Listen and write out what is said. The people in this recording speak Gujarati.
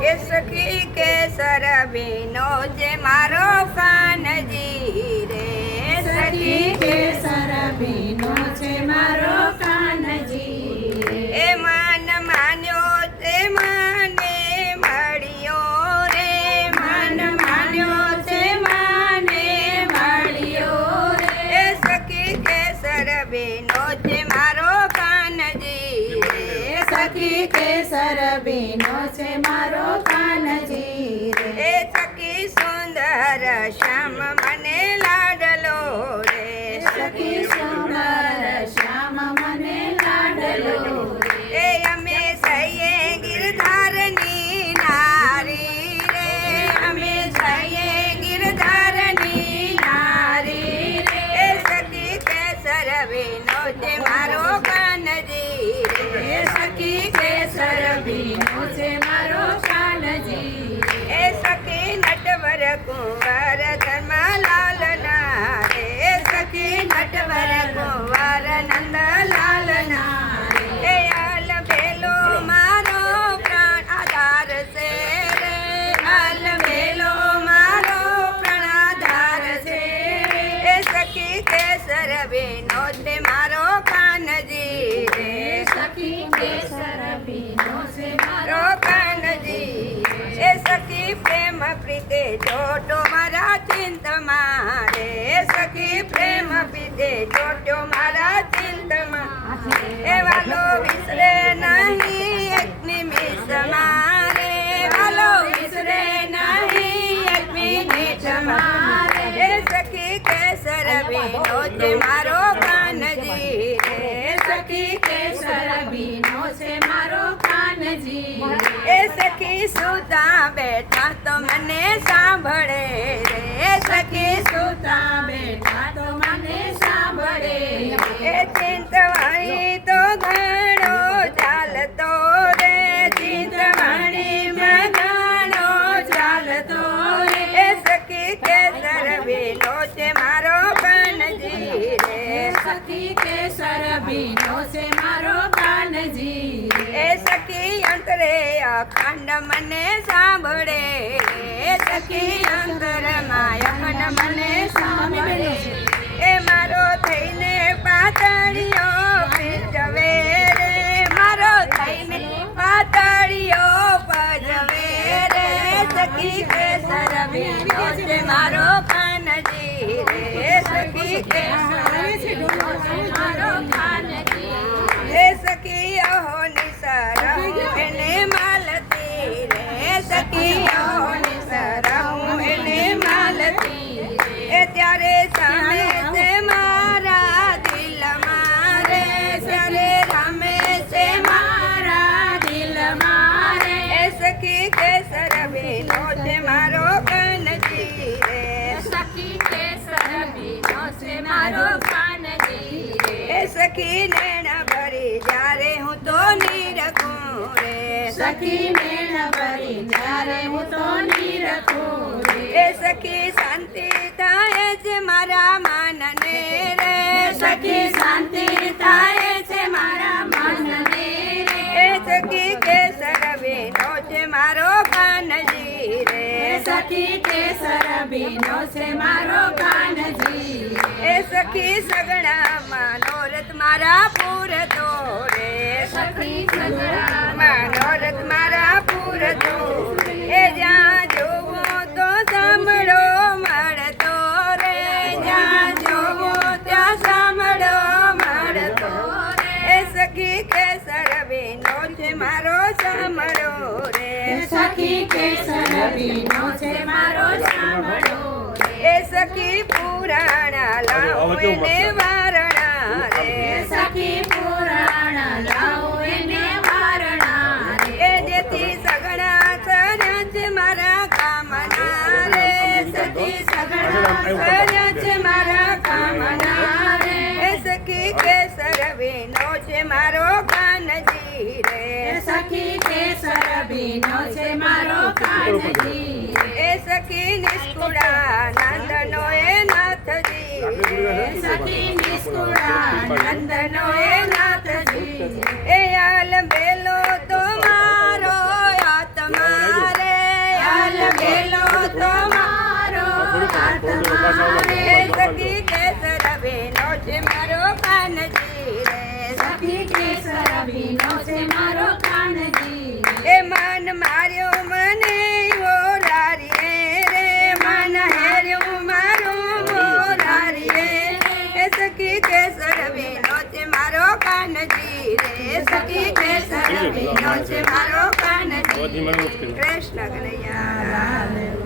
એ સખી કેસર બેનો જે મારો કાનજી રે. સખી કેસર સખી કેસર બીનો છે મારો સખી કેસર નો તે મારો કાનજી રે. સખી કેસર બીનો છે મારો મારો કાનજી એ સખી પ્રેમ પ્રીતે જોટો મારા ચિંત મારે સખી પ્રેમ પ્રીતે જોટો મારા ચિંત એ વાલો બેનો છે મારો કાનજી રે સખી કેસર બીનો છે મારો કાનજી. એ સખી સુતા બેઠા તો મને સાંભળે રે. સખી સુતા બેઠા તો મને સાંભળે એ ચિંતવાણી તો ઘણો સખી કેસર બીનો છે મારો કાનજી. એ સખી અંતરે અખંડ મને સાંભળે. સખી અંતર અખંડ સખી કેસર બીનો છે મારો કાનજી રે સખી કેસર મારો કાનજી હે સખી અહો નિસર એને માલતી રે સખી ત્યારે સામે સખી મેણ ભરી જ્યારે હું તો નીરખું એ સખી શાંતિ થાય છે મારા માનને રે સખી શાંતિ થાય છે મારા મનને એ સખી કેસર બેનો છે મારો કાનજી રે સખી કેસર બીનો છે મારો કાનજી એ સખી સગડા મનોરથ મારા પૂર રે સખી સગણા મનોરથ મારો ચામડો રે. સખી કેસર બીનો છે મારો ચામડો રે. સખી પુરાણા લાવો એને વારણા રે. સખી પુરાણ લાવો એને વારણા રે. જેથી સગડા સર્યા છે મારા કામના રે. સખી સગડા સર્યા છે મારા કામના રે. એ સખી કેસર વિનો છે મારો છે મારો કાનજી. એ સખી નિષ્કુળા નંદનો એ નાથ નાથજી. એ સખી નિષ્કુળા નંદનો એ નાથજી. એ આલ બેલો તો મારો આત્મા રે આલ બેલો તો મારો એ સખી કેસર બેનો છે મારો કાનજી રે. સખી કેસર વિનો સખી કેસર બેનો છે મારો કાનજી રે સખી કેસર બેનો છે મારો કાનજી કૃષ્ણ કનૈયા